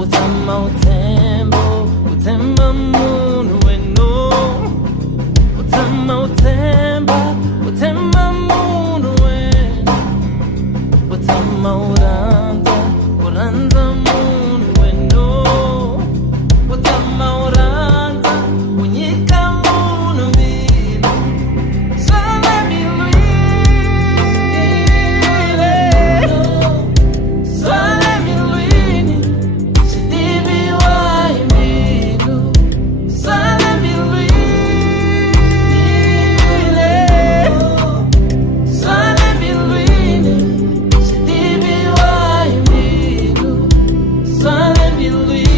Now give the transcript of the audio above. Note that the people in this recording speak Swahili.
utama utembo, utemba munu weno, utama utemba, utemba munu weno, utama uranza, uranza munu weno, utama uranza, unyika munu mbili. So let me lead, so let me lead, shidibi wa imilu. So let me lead, so let me lead, shidibi wa imilu. So let me lead.